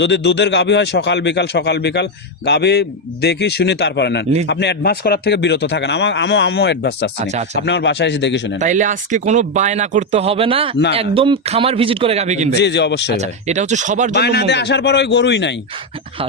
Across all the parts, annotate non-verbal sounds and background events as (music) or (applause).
যদি দুধের গাভী হয় সকাল বিকাল সকাল বিকাল গাভী দেখি শুনি তারপরে নেন। আপনি অ্যাডভান্স করার থেকে বিরত থাকেন। আমার আমার আমও অ্যাডভান্স চাচ্ছি। আচ্ছা, আচ্ছা। আপনি আমার বাসায় এসে দেখে শুনেন। তাইলে আজকে কোনো বায়না করতে হবে না। একদম খামার ভিজিট করে গাভী কিনবে। জি জি অবশ্যই আচ্ছা, এটা হচ্ছে সবার জন্য বায়না দিয়ে আসার পর ওই গরুই নাই।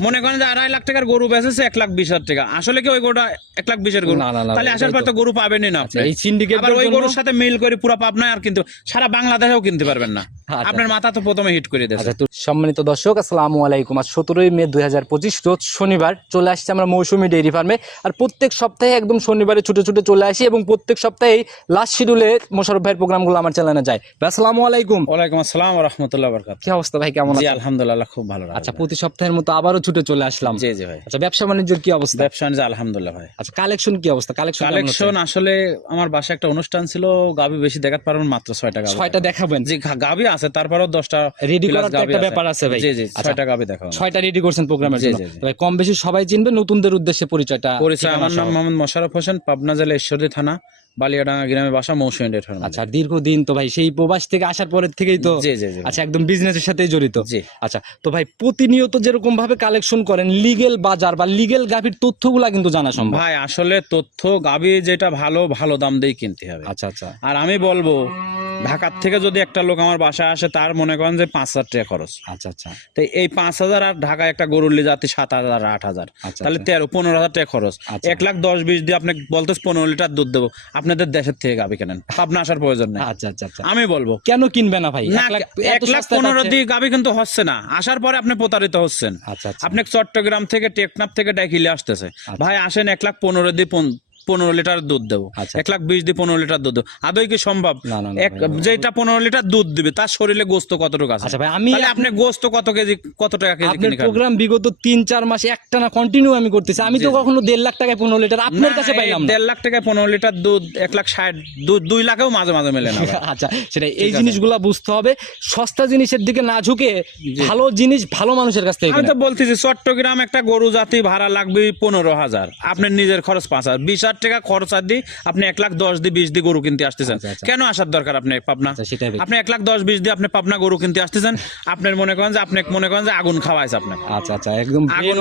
মনে করেন যে আড়াই লাখ টাকার গরু বেচেছে এক লাখ বিশ হাজার টাকা। আসলে কি ওই গরুটা এক লাখ বিশের গরু? তাহলে আসার পর তো গরু পাবেনই না। আপনি এই syndicate আবার ওই গরুর সাথে মিল করে পুরো পাবনায় আর কিন্তু সারা বাংলাদেশেও কিনতে পারবেন না। আপনার মাথা তো প্রথমে হিট করে আচ্ছা সম্মানিত দর্শক আসসালামু আলাইকুম। আজ সতেরোই মে দুই হাজার পঁচিশ রোজ শনিবার চলে আসছে আমরা মৌসুমী ডেইরি ফার্মে। আর প্রত্যেক সপ্তাহে একদম শনিবারে ছুটে ছুটে চলে আসি এবং প্রত্যেক সপ্তাহে লাস্ট শিডিউলে মোশারফ ভাইয়ের প্রোগ্রামগুলো আমার চ্যানেলে যায়। আসসালামু আলাইকুম। ওয়ালাইকুম আসসালাম রহমতুল্লাহ বরকাত কি অবস্থা ভাই কেমন আছেন? আলহামদুলিল্লাহ খুব ভালো আচ্ছা প্রতি সপ্তাহের মতো আবারও ছুটে চলে আসলাম। জি জি ভাই। আচ্ছা ব্যবসা বাণিজ্যের কি অবস্থা? ব্যবসা বাণিজ্য আলহামদুলিল্লাহ ভাই। আচ্ছা কালেকশন কি অবস্থা? কালেকশন কালেকশন আসলে আমার বাসায় একটা অনুষ্ঠান ছিল গাবি বেশি দেখাতে পারবেন মাত্র ছয়টা গাবি। ছয়টা দেখাবেন? যে গাবি আছে তারপরেও দশটা রেডি করার একটা ব্যাপার আছে ভাই। জি জি আচ্ছা, ছয়টা গাবি দেখাবো ছয়টা রেডি করছেন প্রোগ্রামের জন্য। কম বেশি সবাই চিনবে নতুনদের উদ্দেশ্যে পরিচয়টা পরিচয় আমার নাম মোহাম্মদ মোশারফ হোসেন পাবনা জেলা ঈশ্বরদী থানা বালিয়াডাঙ্গা গ্রামে বাসা মৌসুমী ডেট আচ্ছা দীর্ঘদিন তো ভাই সেই প্রবাস থেকে আসার পরের থেকেই তো আচ্ছা একদম বিজনেসের সাথেই জড়িত। আচ্ছা তো ভাই প্রতিনিয়ত যেরকম ভাবে কালেকশন করেন লিগেল বাজার বা লিগেল গাভীর তথ্যগুলা কিন্তু জানা সম্ভব। ভাই আসলে তথ্য গাবি যেটা ভালো ভালো দাম দিয়ে কিনতে হবে। আচ্ছা আচ্ছা। আর আমি বলব ঢাকার থেকে যদি একটা লোক আমার বাসায় আসে তার মনে করেন যে পাঁচ হাজার টাকা খরচ। আচ্ছা আচ্ছা। তো এই পাঁচ হাজার আর ঢাকায় একটা গরুর জাতি সাত হাজার আট হাজার। আচ্ছা, তাহলে আচ্ছা। তেরো পনেরো হাজার টাকা খরচ। আচ্ছা। এক লাখ দশ বিশ দিয়ে আপনি বলতে পনেরো লিটার দুধ দেবো। আপনাদের দেশের থেকে গাবি কেনেন? আপনি আসার প্রয়োজন নেই। আচ্ছা আচ্ছা আচ্ছা। আমি বলব। কেন কিনবে না ভাই? এক লাখ পনেরো? দিয়ে গাবি কিন্তু হচ্ছে না। আসার পরে আপনি প্রতারিত হচ্ছেন। আচ্ছা আপনি চট্টগ্রাম থেকে টেকনাফ থেকে ডাইকিলে আসতেছে। ভাই আসেন এক লাখ পনেরো দিয়ে পনেরো লিটার দুধ দেবো। আচ্ছা। এক লাখ বিশ দিয়ে পনেরো লিটার দুধ দেবো। আদৌ কি সম্ভব। যেটা পনেরো লিটার দুধ দিবে তার শরীরে গোস্ত কতটুকু আছে? আচ্ছা ভাই আমি আপনি গোস্ত কত কেজি কত টাকা কেজি? প্রোগ্রাম বিগত তিন চার মাস একটা না কন্টিনিউ আমি করতেছি। আমি তো কখনো দেড় লাখ টাকায় পনেরো লিটার আপনার কাছে পাইলাম দেড় লাখ টাকায় পনেরো লিটার দুধ এক লাখ ষাট দুই লাখেও মাঝে মাঝে মেলে না (laughs) আচ্ছা সেটা এই জিনিসগুলা বুঝতে হবে। সস্তা জিনিসের দিকে না ঝুঁকে ভালো জিনিস ভালো মানুষের কাছ থেকে আমি তো বলতেছি চট্টগ্রাম একটা গরু জাতি ভাড়া লাগবে পনেরো হাজার। আপনার নিজের খরচ পাঁচ হাজার। বিশ হাজার টাকা খরচ দিয়ে আপনি এক লাখ দশ দিয়ে বিশ দিয়ে গরু কিনতে আসতেছেন। আচ্ছা, আচ্ছা। কেন আসার দরকার আপনি পাবনা? আচ্ছা। আপনি এক লাখ দশ বিশ দিয়ে আপনি পাবনা গরু কিনতে আসতেছেন। (laughs) আপনার মনে করেন যে আপনি মনে করেন যে আগুন খাওয়াইছে আচ্ছা আচ্ছা একদম আগুন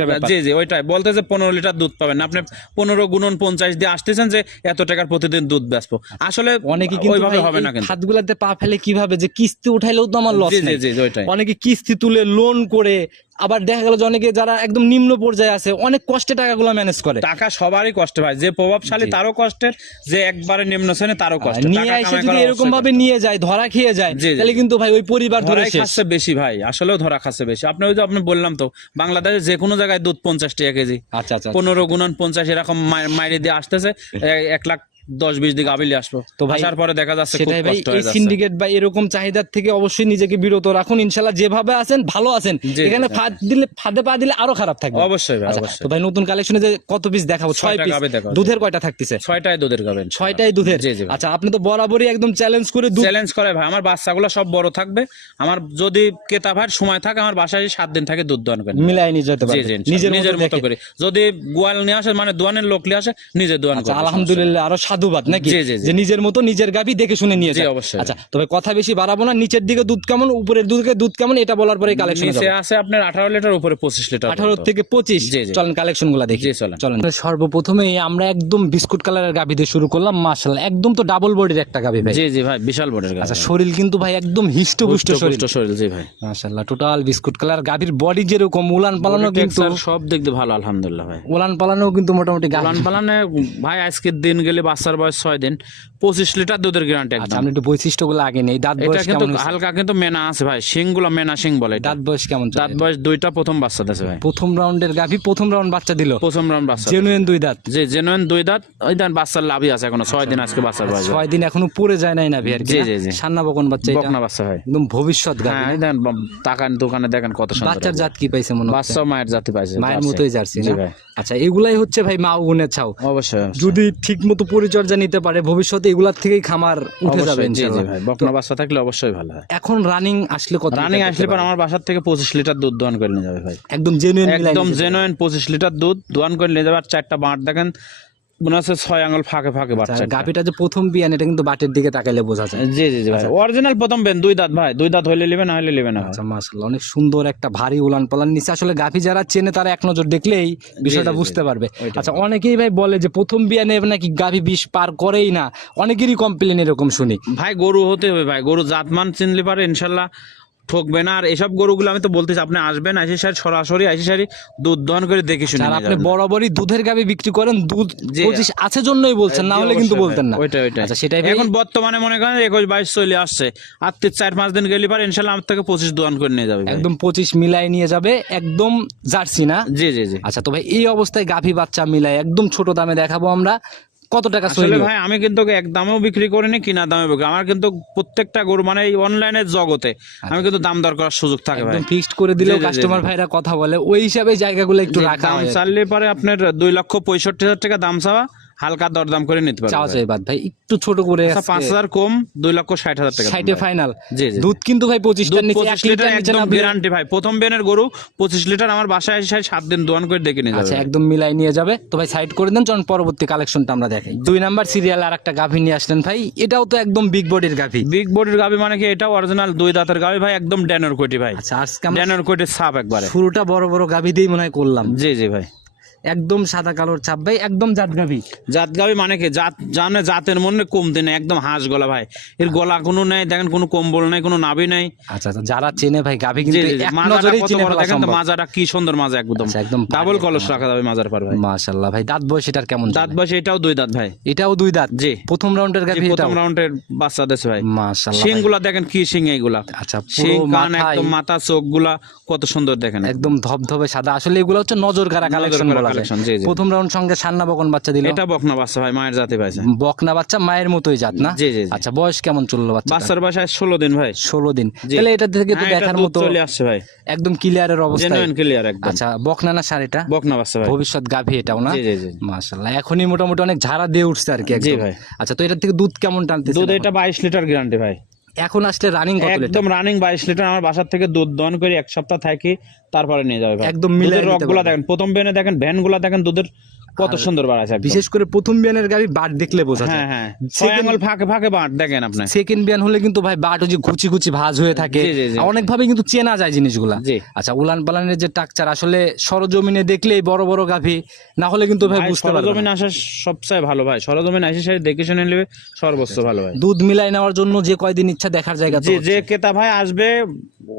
ব্যাপার। জি জি ওইটাই। বলতে যে পনেরো লিটার দুধ পাবেন। আপনি পনেরো গুণন পঞ্চাশ দিয়ে আসতেছেন যে এত টাকার প্রতিদিন দুধ বেচবো। আসলে অনেকে ওইভাবে হবে না কিন্তু। খাতগুলাতে পা ফেলে কীভাবে যে কিস্তি উঠাইলেও তো আমার লস নেই। জি জি, ওইটাই। অনেকে কিস্তি তুলে লোন করে আবার দেখা গেল যে অনেকে যারা একদম নিম্ন পর্যায়ে আছে অনেক কষ্টে টাকাগুলো ম্যানেজ করে। টাকা সবারই কষ্ট ভাই। যে প্রভাবশালী তারও কষ্টের যে একবারে নিম্ন শ্রেণি তারও কষ্ট নিয়ে এসে যদি এরকম ভাবে নিয়ে যায় ধরা খেয়ে যায়। তাহলে কিন্তু ভাই ওই পরিবার ধরে খাচ্ছে বেশি ভাই আসলেও ধরা খাচ্ছে বেশি। আপনি ওই যে আপনি বললাম তো বাংলাদেশে যে কোনো জায়গায় দুধ পঞ্চাশ টাকা কেজি। আচ্ছা আচ্ছা পনেরো গুণন পঞ্চাশ এরকম মাই- মাইরে দিয়ে আসতেছে এক লাখ দশ বিশ দিকে আবিলে আসব। তো ভাই, আসার পরে দেখা যাচ্ছে সেটাই ভাই এই সিন্ডিকেট বা এরকম চাহিদার থেকে অবশ্যই নিজেকে বিরত রাখুন। ইনশাল্লাহ যেভাবে আছেন ভালো আছেন। এখানে ফাঁদ দিলে ফাঁদে পা দিলে আরও খারাপ থাকবে। অবশ্যই ভাই আচ্ছা, তো ভাই নতুন কালেকশনে যে কত পিস দেখাবো? ছয় পিস দুধের কয়টা থাকতেছে? ছয়টায় দুধের গাবেন ছয়টাই দুধের? ভাই। আচ্ছা আপনি তো বরাবরই একদম চ্যালেঞ্জ করে চ্যালেঞ্জ করে ভাই। আমার বাচ্চাগুলো সব বড় থাকবে। আমার যদি কেতা ভাইয়ের সময় থাকে আমার বাসায় সাত দিন থাকে দুধ দোয়ান করেন মিলাই নিয়ে যেতে পারবে। নিজের নিজের নিজের মতো করে। যদি গোয়াল নিয়ে আসে মানে দোয়ানের লোক নিয়ে আসে নিজে দোয়ান আচ্ছা করে আলহামদুলিল্লাহ আরও সাধুবাদ নাকি। যে নিজের মতো নিজের গাবি দেখে শুনে নিয়ে যায় অবশ্যই। আচ্ছা তবে কথা বেশি বাড়াবো না নিচের দিকে দুধ কেমন উপরের দিকে দুধ কেমন এটা বলার পরে কালেকশন আছে আপনার আঠারো লিটার উপরে পঁচিশ লিটার আঠারো পর্যন্ত। থেকে পঁচিশ। জি, জি। চলেন কালেকশনগুলা দেখি। চলেন। চলেন। সর্বপ্রথমে আমরা একদম বিস্কুট কালারের গাভি দিয়ে শুরু করলাম মার্শাল একদম তো ডাবল বডির একটা গাভি ভাই। জি জি ভাই বিশাল বড়ের গাছ আচ্ছা শরীর কিন্তু ভাই একদম হিষ্ট পুষ্ট শরীর। শরীর জি ভাই। মাশাআল্লাহ টোটাল বিস্কুট কালার গাবির বডি যেরকম উলান পালানো কিন্তু সব দেখতে ভালো আলহামদুলিল্লাহ ভাই। উলান পালানো কিন্তু মোটামুটি গাভি পালান ভাই আজকের দিন গেলে বাচ্চার বয়স ছয় দিন পঁচিশ লিটার দুধের গ্যারান্টি আচ্ছা একদম। আমরা একটু বৈশিষ্ট্যগুলো আগে নেই। দাঁত এটা বয়স কিন্তু কেমন হয়েছে? হালকা কিন্তু মেনা আছে ভাই। শিংগুলো মেনা শিং বলে এটা। দাঁত বয়স কেমন চলে? দাঁত বয়স দুইটা প্রথম বাচ্চা দিয়েছে ভাই। প্রথম রাউন্ডের গাভি প্রথম রাউন্ড বাচ্চা দিল? প্রথম রাউন্ড বাচ্চা জেনুইন দুই দাঁত? জি জেনুইন দুই দাঁত। ওই দাঁত বাচ্চার লাভই আছে এখনও। ছয় দিন আজকে বাচ্চার বয়স। ছয় দিন এখনও পড়ে যায় নাই না ভিয়ার জি, জি, জি। সান্না বকন বাচ্চা এটা। বকনা বাচ্চা ভাই একদম ভবিষ্যৎ গাভি হ্যাঁ এই দেখেন তাকান দোকানে দেখেন কত সুন্দর বাচ্চার জাত কি পাইছে মনে হচ্ছে? বাচ্চা মায়ের জাতি পাইছে মায়ের জার্সি। মতোই জার্সি জি না? ভাই। আচ্ছা এগুলাই হচ্ছে ভাই মা উগুনের ছাও। অবশ্যই অবশ্যই। যদি ঠিক মতো পরিচর্যা নিতে পারে ভবিষ্যতে এগুলার থেকেই খামার উঠে যাবে ভাই বকনা বাচ্চা থাকলে অবশ্যই ভালো হয়। এখন রানিং আসলে কত রানিং আসলে পর আমার বাসার থেকে পঁচিশ লিটার দুধ দোয়ান করে নিয়ে যাবে ভাই। একদম জেনুইন একদম জেনুইন পঁচিশ লিটার দুধ দোয়ান করে নিয়ে যাবে আর চারটা বাঁট দেখেন মনে হচ্ছে ছয় আঙুল ফাঁকে ফাঁকে বাচ্চা। গাভিটা যে প্রথম বিয়ান এটা কিন্তু বাটের দিকে তাকাইলে বোঝা যায়। জি জি জি ভাই। অরিজিনাল প্রথম বেন দুই দাঁত ভাই। দুই দাঁত হইলে নেবে না হইলে নেবে না। আচ্ছা মাশাআল্লাহ অনেক সুন্দর একটা ভারী উলান পালান নিচে আসলে গাভি যারা চেনে তারা এক নজর দেখলেই বিষয়টা। বুঝতে পারবে। আচ্ছা অনেকেই ভাই বলে যে প্রথম বিয়ানে নাকি গাভি বিষ পার করেই না। অনেকেরই কমপ্লেন এরকম শুনি। ভাই গরু হতে হবে ভাই। গরু জাতমান চিনলে পারে ইনশাল্লাহ ঠকবে না। আর এসব গরুগুলো আমি তো বলতেছি আপনি আসবেন আইসি সারি সরাসরি আইসি সারি দুধ দহন করে দেখে শুনে আর আপনি বরাবরই দুধের গাভি বিক্রি করেন দুধ। পঁচিশ আছে জন্যই বলছেন না হলে কিন্তু বলতেন না। ওইটাই ওইটাই। আচ্ছা সেটাই এখন বর্তমানে মনে করেন একুশ বাইশ চলে আসছে। আর তিন চার পাঁচ দিন গেলে পারে ইনশাল্লাহ আমার থেকে পঁচিশ দোয়ান করে নিয়ে যাবে একদম পঁচিশ মিলাই নিয়ে যাবে একদম জার্সি না? জি জি জি। আচ্ছা তো ভাই এই অবস্থায় গাভি বাচ্চা মিলাই একদম ছোট দামে দেখাবো আমরা। কত টাকা আসলে ভাই আমি কিন্তু এক দামেও বিক্রি করিনি কিনা দামে বিক্রি আমার কিন্তু প্রত্যেকটা গরু মানে এই অনলাইনের জগতে আমি কিন্তু দাম দর করার সুযোগ থাকে ভাই। একদম ফিক্সড করে দিলেও কাস্টমার ভাইরা কথা বলে ওই হিসাবে জায়গাগুলো একটু রাখা হয় চাললে পরে আপনার দুই লক্ষ পঁয়ষট্টি হাজার টাকা দাম চাওয়া হালকা দরদাম করে নিতে পারবে চাওয়া। চাই বাদ ভাই। একটু ছোট করে আচ্ছা, পাঁচ হাজার কম দুই লক্ষ ষাট হাজার টাকা সাইটে ফাইনাল জি জি দুধ কিন্তু ভাই পঁচিশ লিটার লিটার একদম গ্যারান্টি ভাই। প্রথম বেনের গরু পঁচিশ লিটার আমার বাসায় এসে সাত দিন দোয়ান করে ডেকে নিয়ে যাবে আচ্ছা একদম মিলাই নিয়ে যাবে। তো ভাই সাইড করে দেন চলুন পরবর্তী কালেকশনটা আমরা দেখাই। দুই নাম্বার সিরিয়াল আর একটা গাভী নিয়ে আসলেন ভাই। এটাও তো একদম বিগ বডির গাভী। বিগ বডির গাবি মানে কি? এটাও অরিজিনাল দুই দাঁতের গাবি ভাই একদম ড্যানোর কোটি ভাই। আচ্ছা ড্যানোর কোটির ছাপ একবারে। শুরুটা বড় বড় গাভী দিয়েই মনে হয় করলাম। জি জি ভাই। একদম সাদা কালোর ছাপ ভাই একদম জাত গাভী জাত গাবি মানে কি? জাত জানে জাতের মনে কমতে নেই একদম হাঁস গলা ভাই। এর গলা কোনো নেই দেখেন কোনো কম্বল নেই কোনো নাভি নেই। আচ্ছা আচ্ছা যারা চেনে ভাই গাভী কিন্তু মাজাটা কত চিনে বড় ফেলা দেখেন তো মাজাটা কি সুন্দর মাজা একদম। আচ্ছা, একদম ডাবল কলস রাখা যাবে মাজার পার ভাই। মাশাআল্লাহ ভাই দাঁত বয়স এটার কেমন দাঁত? বয়সে এটাও দুই দাঁত ভাই। এটাও দুই দাঁত? জি। প্রথম রাউন্ডের গাভী প্রথম রাউন্ডের বাচ্চা দেশে ভাই। মাশাআল্লাহ শিংগুলা দেখেন কি শিং এইগুলা আচ্ছা শিং পুরো কান একদম মাথা চোখগুলা কত সুন্দর দেখেন। একদম ধবধবে সাদা। আসলে এগুলো হচ্ছে নজর কারা কালেকশন বলা যায় জি, জি। প্রথম রাউন্ড সঙ্গে সান্না বকন বাচ্চা দিল। এটা বকনা বাচ্চা ভাই মায়ের জাতি পাইছে। বকনা বাচ্চা মায়ের মতোই জাত না? জি, জি, জি। আচ্ছা বয়স কেমন চলল বাচ্চা বাচ্চার বাসায় ষোলো দিন ভাই। ষোলো দিন। জি। তাহলে এটা থেকে তো হ্যাঁ, দেখার মতো চলে আসছে ভাই। একদম ক্লিয়ারের অবস্থা জেনুইন ক্লিয়ার একদম। আচ্ছা বকনা না শাড়িটা বকনা বাচ্চা ভাই। ভবিষ্যৎ গাভী এটাও না? জি জি এখনই মোটামুটি অনেক ঝাড়া দিয়ে উঠছে আর কি একদম। ভাই। আচ্ছা তো এটার থেকে দুধ কেমন টানতেছে দুধ এটা বাইশ লিটার গ্যারান্টি ভাই। এখন আসলে রানিং কত লিটার একদম রানিং বাইশ লিটার আমার বাসার থেকে দুধ দহন করে এক সপ্তাহ থাকি তারপরে নিয়ে যাবে একদম মিলে রকগুলা। দেখেন প্রথম বেনে দেখেন ভ্যানগুলা দেখেন দুধের কত সুন্দর বাড়াছে একদম। বিশেষ করে প্রথম বিয়ানের গাভী বাট দেখলে বোঝা যায়। হ্যাঁ হ্যাঁ। আঙুল ফাঁকে ফাঁকে বাঁট দেখেন আপনি। সেকেন্ড বিয়ান হলে কিন্তু ভাই বাট ওই যে ঘুচি ঘুচি ভাঁজ হয়ে থাকে। অনেক ভাবে কিন্তু চেনা যায় জিনিসগুলা। আচ্ছা উলান পালানের যে টাকচার আসলে সরজমিনে দেখলেই বড় বড় গাভী না হলে কিন্তু ভাই বুঝতে পারবে সরজমিন না। আসা সবচেয়ে ভালো ভাই। সরজমিন আসে সাথে দেখে শুনে নেবে সর্বোচ্চ ভালো ভাই। দুধ মিলাই নেওয়ার জন্য যে কয়দিন ইচ্ছা দেখার জায়গা তো যে যে ক্রেতা ভাই আসবে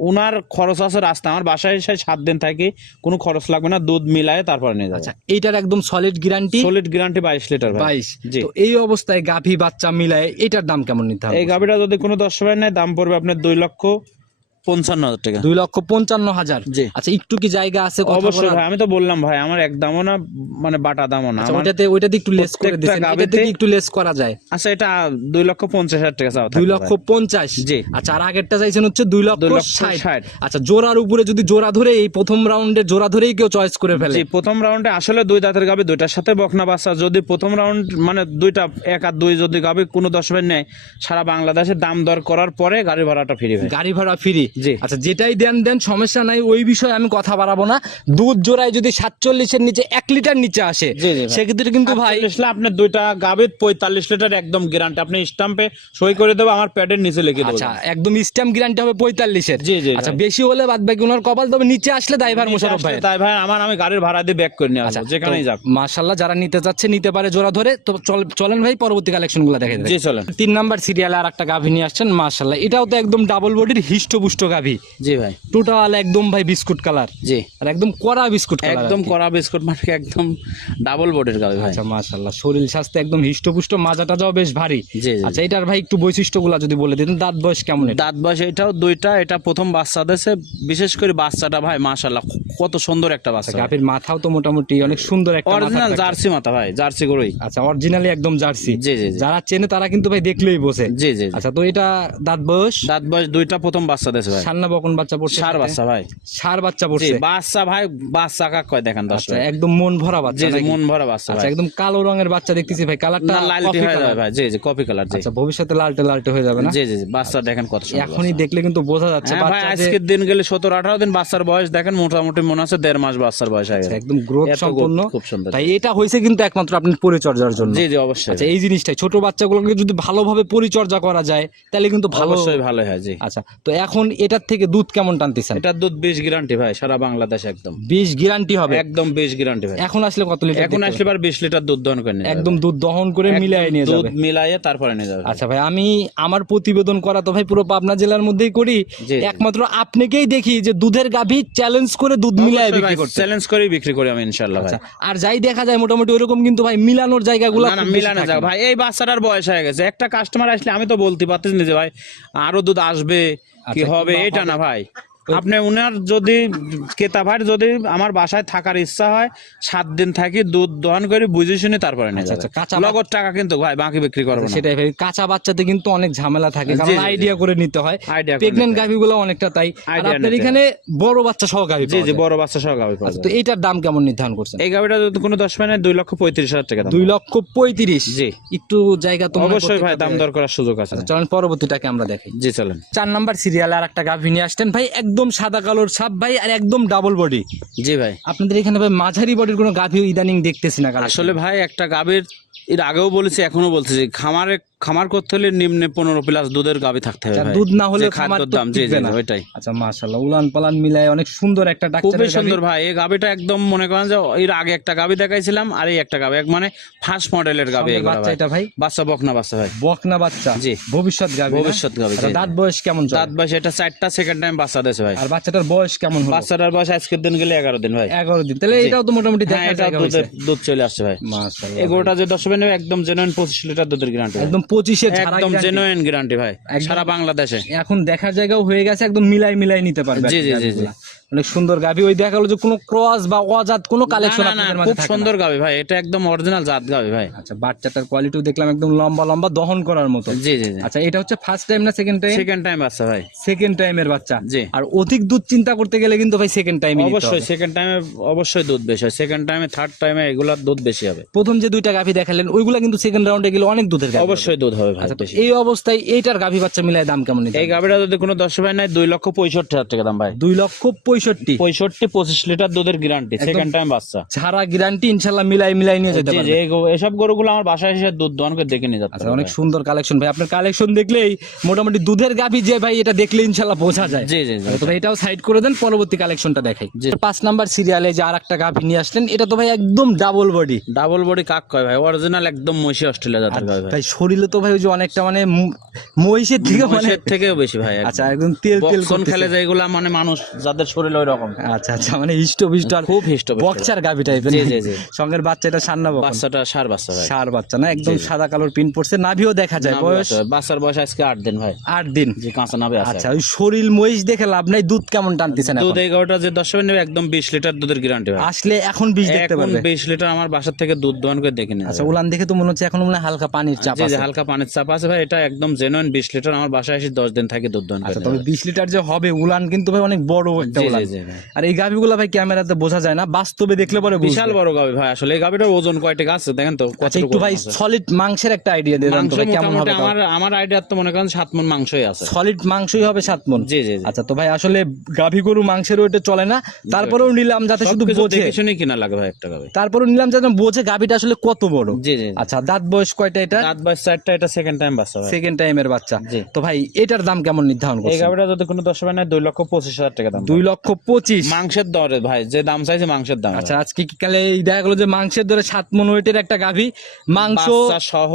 ওনার খরচ আছে রাস্তা। আমার বাসায় এসে সাত দিন থাকি কোনো খরচ লাগবে না দুধ মিলায় তারপরে নিয়ে যাচ্ছে আচ্ছা এইটার একদম সলিড গ্যারান্টি সলিড গ্যারান্টি বাইশ লিটার ভাই। বাইশ। জি। তো এই অবস্থায় গাভী বাচ্চা মিলায় এটার দাম কেমন নিতে হবে? এই গাভিটা যদি কোনো দশ ভাই নেয় দাম পড়বে আপনার 2 লক্ষ পঞ্চান্ন হাজার টাকা। দুই লক্ষ পঞ্চান্ন হাজার। জি। আচ্ছা একটু কি জায়গা আছে অবশ্যই ভাই আমি তো বললাম ভাই আমার এক দামও না মানে বাটা দামও না। আচ্ছা ওইটাতে ওইটাতে একটু লেস করে গাভীতে- এটাতে একটু লেস করা যায়? আচ্ছা এটা দুই লক্ষ পঞ্চাশ হাজার টাকা চাও দুই লক্ষ পঞ্চাশ? জি। আচ্ছা আর আগেরটা চাইছেন হচ্ছে দুই লক্ষ দুই লক্ষ ষাট। ষাট। আচ্ছা জোড়ার উপরে যদি জোড়া ধরে এই প্রথম রাউন্ডে জোড়া ধরেই কেউ চয়েস করে ফেলে। জি প্রথম রাউন্ডে আসলে দুই দাঁতের গাবে দুইটার সাথে বকনা বাচ্চা। যদি প্রথম রাউন্ড মানে দুইটা এক আর দুই যদি গাবে কোনো দশ ভাই নেয় সারা বাংলাদেশে দাম দর করার পরে গাড়ি ভাড়াটা ফ্রি গাড়ি ভাড়া ফ্রি জি। আচ্ছা যেটাই দেন দেন সমস্যা নাই ওই বিষয়ে আমি কথা বাড়াবো না। দুধ জোড়ায় যদি সাতচল্লিশের নিচে এক লিটার নিচে আসে জি, জি ভাই। সেক্ষেত্রে কিন্তু ভাই আপনার দুইটা গাবির পঁয়তাল্লিশ লিটার একদম গ্যারান্টি আপনি স্টাম্পে সই করে দেবো আমার প্যাডের নিচে লিখে দেবো। আচ্ছা একদম স্ট্যাম্প গ্যারান্টি হবে পঁয়তাল্লিশের। জি, জি, আচ্ছা বেশি হলে বাদ বাকি ওনার কপাল তবে নিচে আসলে ড্রাইভার মোশারফ ভাই তাই ভাই আমার আমি গাড়ির ভাড়া দিয়ে ব্যাক করে নিয়ে আচ্ছা আসব যেখানেই যাক। মাশাল্লাহ যারা নিতে চাচ্ছে নিতে পারে জোড়া ধরে। তো চল- চলেন ভাই পরবর্তী কালেকশনগুলো দেখে জি চলেন। তিন নাম্বার সিরিয়ালে আর একটা গাভী নিয়ে আসছেন মাশাল্লাহ এটাও তো একদম ডাবল বডির হিষ্টপুষ্ট গাভী। জি ভাই। টোটাল একদম ভাই বিস্কুট কালার। জি। আর একদম কড়া বিস্কুট কালার একদম কড়া বিস্কুট মানে একদম ডাবল বোর্ডের গাবি ভাই। আচ্ছা মাশাল্লাহ শরীর স্বাস্থ্য একদম হিষ্টপুষ্ট বেশ ভারী। আচ্ছা এটার ভাই একটু বৈশিষ্ট্যগুলো যদি বলে দিতেন দাঁত বয়স কেমন দাঁত বয়স এটাও দুইটা এটা প্রথম বাচ্চা দেশে বিশেষ করে বাচ্চাটা ভাই মাশাল্লাহ কত সুন্দর একটা বাচ্চা। গাভীর মাথাও তো মোটামুটি অনেক সুন্দর একটা অরিজিনাল জার্সি মাথা ভাই জার্সি গরুই। আচ্ছা অরিজিনালি একদম জার্সি। জি জি যারা চেনে তারা কিন্তু ভাই দেখলেই বসে জি জি। আচ্ছা তো এটা দাঁত বয়স? দাঁত বয়স দুইটা প্রথম বাচ্চা দেশে ভাই। সান্না বকন বাচ্চা পড়ছে সার বাচ্চা ভাই। সার বাচ্চা পড়ছে। বাচ্চা ভাই বাচ্চা কাক কয় দেখেন দশ আচ্ছা একদম মন ভরা বাচ্চা জি জি মন ভরা বাচ্চা আচ্ছা একদম কালো রঙের বাচ্চা দেখতেছি ভাই। কালারটা লালটি হয়ে যাবে ভাই। জি জি কপি কালার জি। আচ্ছা ভবিষ্যতে লালটে লালটে হয়ে যাবে না? জি জি জি বাচ্চা দেখেন কত সুন্দর এখনই দেখলে কিন্তু বোঝা যাচ্ছে হ্যাঁ ভাই আজকের দিন গেলে সতেরো আঠারো দিন বাচ্চার বয়স দেখেন মোটামুটি মনে আছে দেড় মাস বাচ্চার বয়স হয়ে একদম গ্রোথ সম্পন্ন। খুব সুন্দর। তাই এটা হয়েছে কিন্তু একমাত্র আপনার পরিচর্যার জন্য। জি জি অবশ্যই আচ্ছা এই জিনিসটাই ছোট বাচ্চাগুলোকে যদি ভালোভাবে পরিচর্যা করা যায় তাহলে কিন্তু ভালো ভালো হয় জি। আচ্ছা তো এখন এটার থেকে দুধ কেমন টানতেছেন? এটা দুধ বিশ গ্যারান্টি ভাই সারা বাংলাদেশ একদম। বিশ গ্যারান্টি হবে? একদম বিশ গ্যারান্টি ভাই। এখন আসলে কত লিটার এখন আসলে এবার বিশ লিটার দুধ দহন করে একদম দুধ দহন করে মিলিয়ে নিয়ে দুধ যাবে। মিলাইয়ে তারপরে নিয়ে যাবে। আচ্ছা ভাই আমি আমার প্রতিবেদন করা তো ভাই পুরো পাবনা জেলার মধ্যেই করি। একমাত্র আপনাকেই দেখি যে দুধের গাভী চ্যালেঞ্জ করে দুধ মিলায় বিক্রি করতে। চ্যালেঞ্জ করেই বিক্রি করি আমি ইনশাল্লাহ ভাই। আচ্ছা, আর যাই দেখা যায় মোটামুটি ওরকম কিন্তু ভাই মিলানোর জায়গাগুলো না না মিলানো যাক ভাই এই বাচ্চাটার বয়স হয়ে গেছে। একটা কাস্টমার আসলে আমি তো বলতে পারতেছি না যে ভাই আরও দুধ আসবে কি আচ্ছা, হবে এটা না ভাই? আপনি উনার যদি ক্রেতা ভাই যদি আমার বাসায় থাকার ইচ্ছা হয় সাত দিন থাকি দুধ দহন করে বুঝে শুনে তারপরে নিয়ে আচ্ছা, যাবে। আচ্ছা, নগদ টাকা কিন্তু ভাই বাকি বিক্রি করব সেটাই ভাই। কাঁচা বাচ্চাতে কিন্তু অনেক ঝামেলা থাকে কারণ। আইডিয়া করে নিতে হয়। আইডিয়া প্রেগনেন্ট গাভীগুলো অনেকটা তাই। আর আপনার এখানে বড় বাচ্চা সহ গাভী জি জি বড় বাচ্চা সহ গাভি পাওয়া আচ্ছা, তো এইটার দাম কেমন নির্ধারণ করছেন? এই গাভিটা যদি কোনো দশ মানে দুই লক্ষ পঁয়ত্রিশ হাজার টাকা দুই লক্ষ পঁয়ত্রিশ? জি। একটু জায়গা তো অবশ্যই ভাই দাম। দর করার সুযোগ আছে। আচ্ছা, চলেন পরবর্তীটাকে আমরা দেখি। জি চলেন। চার নাম্বার সিরিয়ালে আর একটা গাভী নিয়ে আসতেন ভাই একদম সাদা কালোর সাপ ভাই আর একদম ডাবল বডি জি ভাই। আপনাদের এখানে ভাই মাঝারি বডির কোনো গাভী ইদানিং দেখতেছি না। আসলে ভাই একটা গাভীর এর আগেও বলেছি এখনও বলতেছি। খামারে খামার করতে হলে নিম্নে পনেরো প্লাস দুধের গাভী থাকতে হবে আচ্ছা, দুধ না হলে যে খামার খাদ্যর দাম জি জি ওইটাই। আচ্ছা মাশাআল্লাহ উলান পালান মিলায় অনেক সুন্দর একটা খুবই সুন্দর ভাই এই গাভীটা একদম মনে করেন যে এর আগে একটা গাভী দেখাইছিলাম আর এই একটা গাভী এক মানে ফার্স্ট মডেলের গাভী বাচ্চা এটা ভাই? বাচ্চা বকনা বাচ্চা ভাই। বকনা বাচ্চা? জি। ভবিষ্যৎ না? ভবিষ্যৎ গাভী আচ্ছা। দাঁত বয়স কেমন? দাঁত বয়স এটা চারটা সেকেন্ড টাইম বাচ্চা দিয়েছে ভাই। আর বাচ্চাটার বয়স কেমন হলো? বাচ্চাটার বয়স আজকের দিন গেলে এগারো দিন ভাই। এগারো দিন। তাহলে এটাও তো মোটামুটি হ্যাঁ দেখা জায়গা দুধ চলে আসছে ভাই। মাশাআল্লাহ। এই গরুটা যে দশ হবে নেবে একদম জেনুইন পঁচিশ লিটার দুধের গ্যারান্টি একদম পঁচিশে একদম জেনুইন গ্যারান্টি ভাই সারা বাংলাদেশে। এখন দেখার জায়গাও হয়ে গেছে একদম মিলাই মিলাই নিতে পারবে জি, জি জি। অনেক সুন্দর গাভী। ওই দেখা গেলো যে কোনো ক্রস বা অজাত কোনো কালেকশন আপনাদের মাঝে খুব থাকে সুন্দর গাবি ভাই এটা একদম অরিজিনাল জাত গাবি ভাই। আচ্ছা বাচ্চাটার কোয়ালিটিও দেখলাম একদম লম্বা লম্বা দহন করার মতো। জি জি জি। আচ্ছা এটা হচ্ছে ফার্স্ট টাইম না সেকেন্ড টাইম সেকেন্ড টাইম ভাই। সেকেন্ড টাইমের বাচ্চা। জি। আর অধিক দুধ চিন্তা করতে গেলে কিন্তু ভাই সেকেন্ড টাইম অবশ্যই সেকেন্ড টাইমে অবশ্যই দুধ বেশি হয়। সেকেন্ড টাইমে থার্ড টাইমে এগুলার দুধ বেশি হবে। প্রথম যে দুইটা গাভী দেখালেন ওইগুলা কিন্তু সেকেন্ড রাউন্ডে গেলে অনেক দুধের গাভী। অবশ্যই দুধ হবে ভাই আচ্ছা তো বেশি। এই অবস্থায় এইটার গাভী বাচ্চা মিলায় দাম কেমন নিতে এই হবে? গাবিটা যদি কোনো দশ ভাই নাই দুই লক্ষ পঁয়ষট্টি হাজার টাকা দাম ভাই। দুই লক্ষ পঁয়ষট্টি পঁয়ষট্টি। পঁচিশ লিটার দুধের গ্যারান্টি সেকেন্ড টাইম বাচ্চা। ছাড়া গ্যারান্টি ইনশাল্লাহ মিলাই মিলাই নিয়ে যেতে পারবে। এসব গরুগুলো আমার বাসায় এসে দুধ দোয়ান করে দেখে নিয়ে যাচ্ছে আচ্ছা অনেক সুন্দর কালেকশন ভাই। আপনার কালেকশন দেখলেই মোটামুটি দুধের গাভী যে ভাই এটা দেখলে ইনশাল্লাহ বোঝা যায়। জি জি জি তো ভাই এটাও সাইড করে দেন পরবর্তী কালেকশনটা দেখাই। পাঁচ নাম্বার সিরিয়ালে যে আর একটা গাভী নিয়ে আসলেন এটা তো ভাই একদম ডাবল বডি ডাবল বডি কাক কয় ভাই? অরিজিনাল একদম মহিষী অস্ট্রেলিয়া জাতের গাবি ভাই। শরীরে তো ভাই ওই যে অনেকটা মানে মহিষের থেকে মানে মহিষের থেকেও বেশি ভাই। আচ্ছা একদম। তেল তেল করতেছে। খেলে যেগুলা মানে মানুষ যাদের শরীর ওই রকম আচ্ছা আচ্ছা মানে আর খুব হিষ্ট গাভী টাইপের জি, জি, জি। সঙ্গের বাচ্চা এটা সান্না বকন? বাচ্চাটা সার বাচ্চা ভাই। সার বাচ্চা না একদম সাদা কালোর পিন পড়ছে নাভিও দেখা যায় বয়স? বাচ্চার বয়স আজকে আট দিন ভাই। আট দিন। যে কাঁচা নাবে আছে আচ্ছা ওই শরীর মহিষ দেখে লাভ নাই দুধ কেমন টানতেছেন এখন? দুধ এগারোটা যে হবে নেবে একদম বিশ লিটার দুধের গ্যারান্টি ভাই। আসলে এখন বিষ দেখতে পারবে। বিশ লিটার আমার বাসার থেকে দুধ দোয়ান করে দেখে আচ্ছা উলান দেখে তো মনে হচ্ছে এখন মনে হালকা পানির চাপ জি জি আছে। হালকা পানির চাপ আছে ভাই। এটা একদম জেনুইন বিশ লিটার আমার বাসায় এসে দশ দিন থাকে দুধ দোয়ান করে আচ্ছা তবে। বিশ লিটার যে হবে উলান কিন্তু ভাই অনেক বড় একটা উলান। আর এই গাভিগুলো ভাই ক্যামেরাতে বোঝা যায় না বাস্তবে দেখলে পরে বিশাল বড় গাবি ভাই আসলে এই গাবিটার ওজন কয়টা আছে দেখেন তো আচ্ছা একটু ভাই সলিড মাংসের একটা আইডিয়া দিয়ে দেন তো ভাই কেমন হবে আমার আমার আইডিয়া তো মনে করেন সাত মন মাংসই আছে। সলিড মাংসই হবে সাত মন জি জি আচ্ছা তো ভাই আসলে গাভী গরু মাংসের ওইটা চলে না তারপরেও নিলাম যাতে শুধু বোঝে। শুনে কিনা লাগে ভাই একটা গাবি তারপরেও নিলাম যাতে বোঝে গাভীটা আসলে কত বড়। জি জি আচ্ছা দাঁত বয়স কয়টা এটা রাত বয়স চারটা এটা সেকেন্ড টাইম বাচ্চা ভাই। সেকেন্ড টাইমের বাচ্চা। তো ভাই এটার দাম কেমন নির্ধারণ করছেন? এই গাবিটা যদি কোনো দশ না দুই লক্ষ পঁচিশ হাজার টাকা দাম দুই লক্ষ পঁচিশ। মাংসের দরে ভাই যে দাম চাইছে মাংসের দাম। আচ্ছা আজকে কি কালে এই দেখা গেলো যে মাংসের দরে সাত মন ওয়েটের একটা গাভী মাংস সহ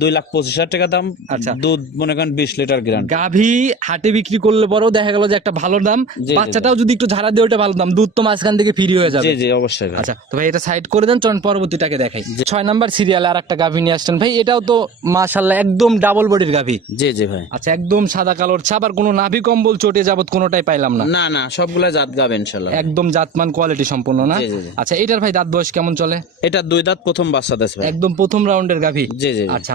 দুই লাখ পঁচিশ হাজার টাকা দাম আচ্ছা। দুধ মনে করেন বিশ লিটার গ্রাম। গাভী হাটে বিক্রি করলে পরেও দেখা গেল যে একটা ভালো দাম। বাচ্চাটাও যদি একটু ঝাড়া দিয়ে ওটা ভালো দাম। দুধ তো মাঝখান থেকে ফ্রি হয়ে যাবে। জি জি অবশ্যই আচ্ছা তো ভাই এটা সাইড করে দেন পরবর্তীটাকে দেখাই। ছয় নাম্বার সিরিয়ালে আর একটা গাভী নিয়ে আসছেন। ভাই এটাও তো মাশাল্লাহ একদম ডাবল বডির গাভী। জি জি ভাই। আচ্ছা একদম সাদা কালোর ছাপ আর কোনো নাভি কম্বল চটে যাবত কোনোটাই পাইলাম না। না না সবগুলা জাত গাবে ইনশাল্লাহ একদম জাতমান কোয়ালিটি সম্পূর্ণ না। আচ্ছা এটার ভাই দাঁত বয়স কেমন চলে? এটা দুই দাঁত প্রথম বাচ্চা দেশ ভাই। একদম প্রথম রাউন্ডের গাভী। জি জি। আচ্ছা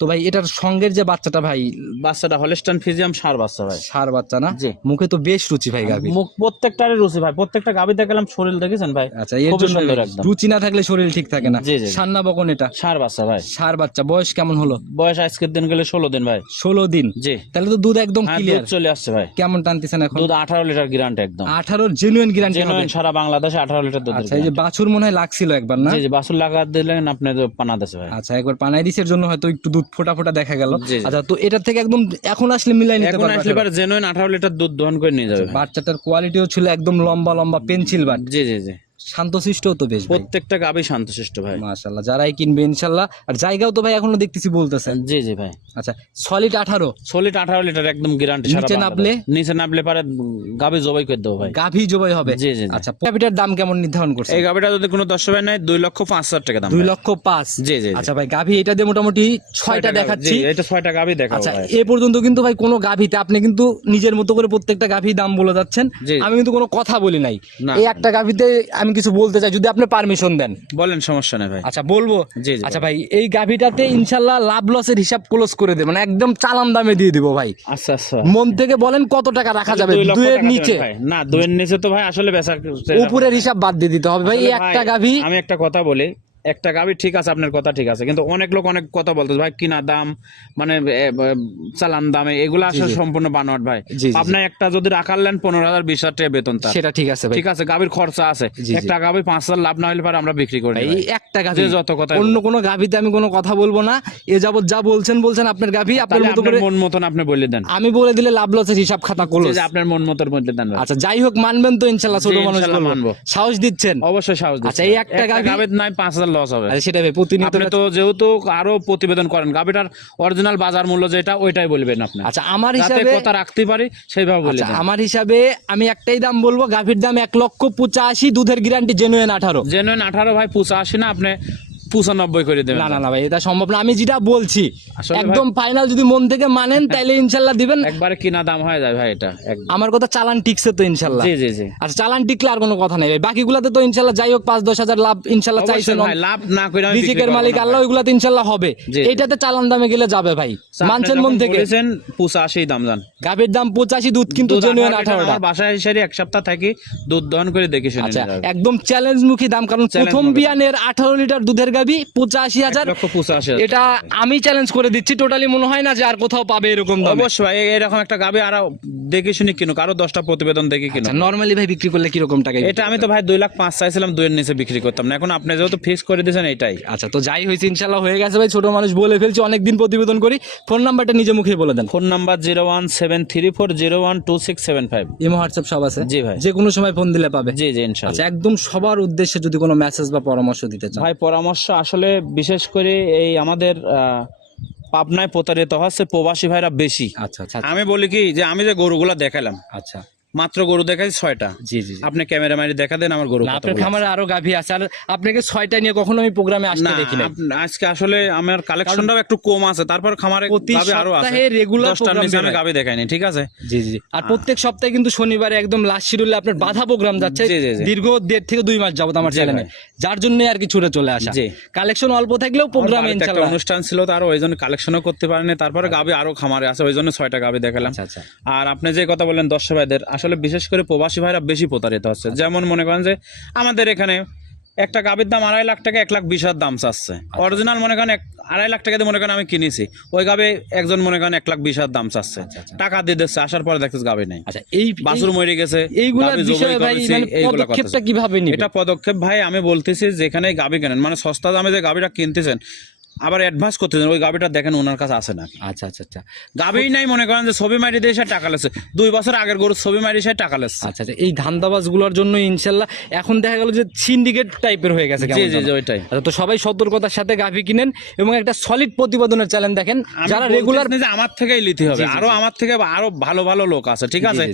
তো ভাই এটার সঙ্গের যে বাচ্চাটা ভাই বাচ্চাটা হলেস্টান ফিজিয়াম সার বাচ্চা ভাই। সার বাচ্চা না? জি। মুখে তো বেশ রুচি ভাই গাভি মুখ প্রত্যেকটারই রুচি ভাই প্রত্যেকটা গাবি দেখালাম শরীর দেখেছেন ভাই? আচ্ছা এর জন্য রুচি না থাকলে শরীর ঠিক থাকে না। সান্না বকন এটা? সার বাচ্চা ভাই। সার বাচ্চা বয়স কেমন হলো? বয়স আজকের দিন গেলে ষোলো দিন ভাই। ষোলো দিন? জি। তাহলে তো দুধ একদম ক্লিয়ার চলে আসছে ভাই। কেমন টানতেছেন এখন? দুধ আঠারো লিটার গ্যারান্টি একদম। আঠারোর জেনুইন গ্যারান্টি জেনুইন সারা বাংলাদেশে আঠারো লিটার দুধ আচ্ছা এই যে বাছুর মনে হয় লাগছিল একবার না? জি জি বাসুর লাগা দিলেন আপনি পানা দেশে ভাই। আচ্ছা একবার পানাই দিসের জন্য হয়তো একটু দুধ ফোটা ফোটা দেখা গেল। আচ্ছা তো এটা থেকে একদম এখন আসলে মিলাই নিতে এখন পারবে আসলে পারে জেনুইন আঠারো লিটার দুধ দহন করে নিয়ে যাবে ভাই। বাচ্চাটার কোয়ালিটিও ছিল একদম লম্বা লম্বা পেন্সিল বাট জি জি জি শান্তশিষ্টও তো বেশ ভাই। প্রত্যেকটা গাবি শান্তশিষ্ট ভাই। মাশাল্লাহ যারাই কিনবে ইনশাল্লাহ আর জায়গাও তো ভাই এখনও দেখতেছি বলতেছেন জি জি ভাই। আচ্ছা সলিড আঠারো। সলিড আঠারো লিটার একদম গ্যারান্টি নিচে নাপলে? নিচে নাপলে পারে গাবি জবাই করে দেবো ভাই। গাভী জবাই হবে? জি জি জি। আচ্ছা দাম কেমন নির্ধারণ করছে এই গাবিটা যদি কোনো দশ ভাই নেয় দুই লক্ষ পাঁচ হাজার টাকা দাম দুই লক্ষ পাঁচ? জি জি জি। আচ্ছা ভাই গাভী এটা দিয়ে মোটামুটি ছয়টা দেখাচ্ছি। এটা ছয়টা গাবি দেখাবো আচ্ছা ভাই। এ পর্যন্ত কিন্তু ভাই কোনো গাভীতে আপনি কিন্তু নিজের মতো করে প্রত্যেকটা গাভী দাম বলে যাচ্ছেন। জি। আমি কিন্তু কোনো কথা বলি নাই। না। এই একটা গাভীতে আমি কিছু বলতে চাই যদি আপনি পারমিশন দেন। বলেন সমস্যা নেই ভাই। আচ্ছা বলব? জি, আচ্ছা ভাই এই গাভিটাতে ইনশাল্লাহ লাভ লসের হিসাব ক্লোজ করে দেবেন একদম চালান দামে দিয়ে দিব ভাই। আচ্ছা আচ্ছা। মন থেকে বলেন কত টাকা রাখা যাবে দুয়ের নিচে। না দুয়ের নিচে তো ভাই আসলে বেচা উপরের হিসাব বাদ দিয়ে দিতে হবে ভাই এই একটা গাভী। আমি একটা কথা বলি একটা গাভি ঠিক আছে আপনার কথা ঠিক আছে। কিন্তু অনেক লোক অনেক কথা বলতে ভাই কিনা দাম মানে চালান দামে এগুলো আসলে সম্পূর্ণ বানোয়াট ভাই। আপনার একটা যদি রাখার নেন পনেরো হাজার বিশ হাজার টাকা বেতন তার। সেটা ঠিক আছে ঠিক আছে গাভীর খরচা আছে। একটা গাভি পাঁচ হাজার লাভ না হলে পারে আমরা বিক্রি করি এই একটা গাভী যত কথা অন্য কোনো গাভীতে আমি কোনো কথা বলব না। এ যাবত যা বলছেন বলছেন আপনার গাভী আপনার মতো করে মন মতন আপনি বলে দেন। আমি বলে দিলে লাভ লসের হিসাব খাতা করল যে আপনার মন মতন বলে দেন আচ্ছা যাই হোক মানবেন তো ইনশাল্লাহ ছোট মানুষ মানবো। সাহস দিচ্ছেন। অবশ্যই সাহস দিচ্ছি আচ্ছা, এই একটা গাভী- গাভীর নাই পাঁচ হাজার লস হবে। সেটা প্রতিনিয়ত আপনি তো যেহেতু আরও প্রতিবেদন করেন গাভীটার অরিজিনাল বাজার মূল্য যেটা ওইটাই বলবেন আপনি। আচ্ছা আমার হিসাবে কথা রাখতে পারি সেইভাবে বলে আচ্ছা আমার হিসাবে আমি একটাই দাম বলব গাভীর দাম এক লক্ষ পঁচাশি দুধের গ্যারান্টি জেনুয়েন আঠারো। জেনুয়েন আঠারো ভাই পঁচাশি না আপনি পঁচানব্বই করে দেবেন না না না ভাই এটা সম্ভব না। আমি যেটা বলছি একদম ফাইনাল যদি মন থেকে মানেন তাইলে ইনশাল্লাহ দিবেন। একবারে কিনা দাম হয়ে যায় ভাই এটা আমার কথা চালান টিকছে তো ইনশাল্লাহ। জি জি জি। আচ্ছা চালান টিকলে আর কোনো কথা নেই ভাই। বাকিগুলাতে তো ইনশাল্লাহ যাই হোক পাঁচ দশ হাজার লাভ ইনশাল্লাহ চাইছেন। লাভ না করে রিজিকের মালিক আল্লাহ। ওইগুলাতে ইনশাল্লাহ হবে। এইটাতে চালান দামে গেলে যাবে ভাই। মানছেন মন থেকে? বলেছেন পঁচাশি দাম জান গাভীর দাম পঁচাশি দুধ কিন্তু আঠারোটা। বাসায় এক সপ্তাহ থাকি দুধ দহন করে দেখে শুনে আচ্ছা একদম চ্যালেঞ্জ মুখী দাম কারণ প্রথম বিয়ানের আঠারো লিটার দুধের গাভী পঁচাশি হাজার। এটা আমি চ্যালেঞ্জ করে দিচ্ছি টোটালি মনে হয় না যে আর কোথাও পাবে এরকম অবশ্যই ভাই, এরকম একটা গাবে আরও দেখে শুনি কিনুক আরও দশটা প্রতিবেদন দেখে কিনুক। নর্মালি ভাই বিক্রি করলে কীরকম টাকা এটা আমি তো ভাই দুই লাখ পাঁচ চাইছিলাম দুইয়ের নিচে বিক্রি করতাম না। এখন আপনি যেহেতু ফিক্স করে দিয়েছেন এটাই। আচ্ছা তো যাই হয়েছে ইনশাল্লাহ হয়ে গেছে ভাই ছোট মানুষ বলে ফেলছি অনেকদিন প্রতিবেদন করি। ফোন নাম্বারটা নিজে মুখে বলে দেন। Phone number zero one seven three four zero one two six seven five. Imo WhatsApp সব আছে? জি ভাই। যে কোনো সময় ফোন দিলে পাবে। জি জি ইনশাল্লাহ আচ্ছা একদম সবার উদ্দেশ্যে যদি কোনো মেসেজ বা পরামর্শ দিতে চান। ভাই পরামর্শ আসলে বিশেষ করে এই আমাদের পাবনায় প্রতারিত হচ্ছে প্রবাসী ভাইরা বেশি। আচ্ছা আচ্ছা। আমি বলি কি যে আমি যে গরুগুলা দেখালাম আচ্ছা। মাত্র গরু দেখাই ছয়টা। জি জি। আপনি ক্যামেরা মারি দেখা দেন আমার গরু আপনার খামারে আরও গাভী আছে। আর আপনাকে ছয়টা নিয়ে কখনো আমি প্রোগ্রামে আসতে দেখি আপ- আজকে আসলে আমার কালেকশনটাও একটু কম আছে। তারপর খামারে প্রতি গাভী আরও আছে। বের হয়। গাভী দেখাইনি ঠিক আছে? জি জি আর প্রত্যেক সপ্তাহে কিন্তু শনিবারে একদম লাস্ট শিডিউলে আপনার বাধা প্রোগ্রাম যাচ্ছে। দীর্ঘ দেড় থেকে দুই মাস যাবত আমার চ্যানেলে যার জন্য আর কি ছুটে চলে আসা। জি। কালেকশন অল্প থাকলেও প্রোগ্রামে ইনশাল্লাহ। অনুষ্ঠান ছিল তার ওই জন্য কালেকশনও করতে পারেনি। তারপরে গাভী আরও খামারে আছে ওই জন্য ছয়টা গাভী দেখালাম। আচ্ছা আচ্ছা। আর আপনি যে কথা বললেন দর্শক ভাইদের আসলে বিশেষ করে প্রবাসী ভাইরা বেশি প্রতারিত হচ্ছে। যেমন মনে করেন যে আমাদের এখানে একটা গাভীর দাম আড়াই লাখ টাকা এক লাখ বিশ হাজার দাম চাচ্ছে। আচ্ছা। অরিজিনাল মনে করেন এক- আড়াই লাখ টাকা দিয়ে মনে করেন আমি কিনেছি। ওই গাবে একজন মনে করেন এক লাখ বিশ হাজার দাম চাচ্ছে। আচ্ছা, আচ্ছা। টাকা দিয়ে দিচ্ছে আসার পরে দেখতেছে গাভী নেই। আচ্ছা এই বাছুর মরে গেছে করেছি, মানে এইগুলা কীভাবে এটা পদক্ষেপ ভাই আমি বলতেছি যেখানে গাভী কেনেন মানে সস্তা দামে যে গাভীটা কিনতেছেন আবার অ্যাডভান্স করতেছেন ওই গাভীটা দেখেন ওনার কাছে আছে না আচ্ছা আচ্ছা আচ্ছা। গাভী নাই মনে করেন যে ছবি মারি দিয়ে সে টাকা লেছে। দুই বছর আগের গরুর ছবি মারি সে টাকা লেছে। আচ্ছা আচ্ছা এই ধান্দাবাজগুলোর জন্য ইনশাল্লাহ এখন দেখা গেল যে সিন্ডিকেট টাইপের হয়ে গেছে জি জি জি ওইটাই। আচ্ছা তো সবাই সতর্কতার সাথে গাভী কিনেন এবং একটা সলিড প্রতিবেদনের চ্যানেল দেখেন। যারা রেগুলার যে আমার থেকেই নিতে হবে। আরও আমার থেকে আরও ভালো ভালো লোক আছে ঠিক আছে।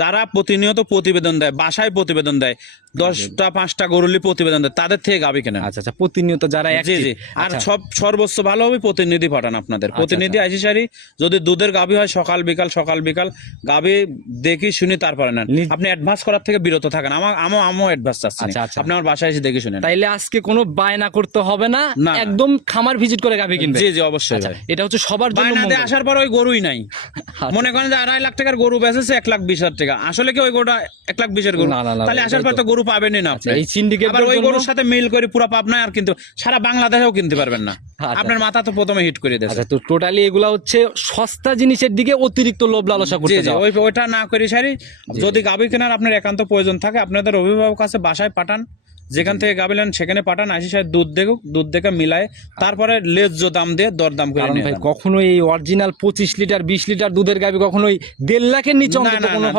যারা প্রতিনিয়ত প্রতিবেদন দেয় বাসায় প্রতিবেদন দেয় দশটা পাঁচটা গরুলি প্রতিবেদন দেয় তাদের থেকে গাবি কেনেন। আচ্ছা আচ্ছা প্রতিনিয়ত যারা জি জি। আর আচ্ছা, সব সর্বোচ্চ ভালো হবে প্রতিনিধি পাঠান আপনাদের। প্রতিনিধি আইসি সারি যদি দুধের গাভী হয় সকাল বিকাল সকাল বিকাল গাভী দেখি শুনি তারপরে নেন। আপনি অ্যাডভান্স করার থেকে বিরত থাকেন। আমার আমার আমও অ্যাডভান্স চাচ্ছি আচ্ছা, আচ্ছা। আপনি আমার বাসায় এসে দেখে শুনেন। তাইলে আজকে কোনো বায়না করতে হবে না। একদম খামার ভিজিট করে গাভী কিনবে। জি জি অবশ্যই আচ্ছা এটা হচ্ছে সবার জন্য বায়না দিয়ে মঙ্গল। আসার পর ওই গরুই নাই। আচ্ছা। মনে করেন যে আড়াই লাখ টাকার গরু বেচেছে এক লাখ বিশ হাজার টাকা। আসলে কি ওই গরুটা এক লাখ বিশের গরু? তাহলে আসার পর তো গরু পাবেনই না আপনি। আচ্ছা, এই আবার ওই গরুর সাথে মিল করে পুরো পাবনায় আর কিন্তু সারা বাংলাদেশেও কিনতে পারবেন না। আচ্ছা। আপনার মাথা তো প্রথমে হিট করে দিয়েছে। আচ্ছা তো টোটালি এগুলা হচ্ছে সস্তা জিনিসের দিকে অতিরিক্ত লোভ লালসা করতে ওই ওইটা না করি সারি। যদি গাভী কেনার আপনার একান্ত প্রয়োজন থাকে আপনাদের অভিভাবক কাছে বাসায় পাঠান। যেখান থেকে গাভী নেন সেখানে পাঠান আশি সাহেব দুধ দেখুক দুধ দেখে মিলায়। তারপরে লেজ্জ দাম দিয়ে দর দাম করে ভাই। কখনোই এই অরিজিনাল পঁচিশ লিটার বিশ লিটার দুধের গাবি কখনোই দেড় লাখের নিচে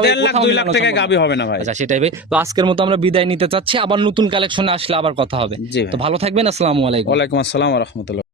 দেড় লাখ দুই লাখ টাকায় সম্ভব গাভী হবে না ভাই। আচ্ছা সেটাই ভাই। তো আজকের মতো আমরা বিদায় নিতে চাচ্ছি আবার নতুন কালেকশনে আসলে আবার কথা হবে। তো ভালো থাকবেন আসসালামু আলাইকুম। ওয়ালাইকুম আসসালাম রহমতুল্লাহ।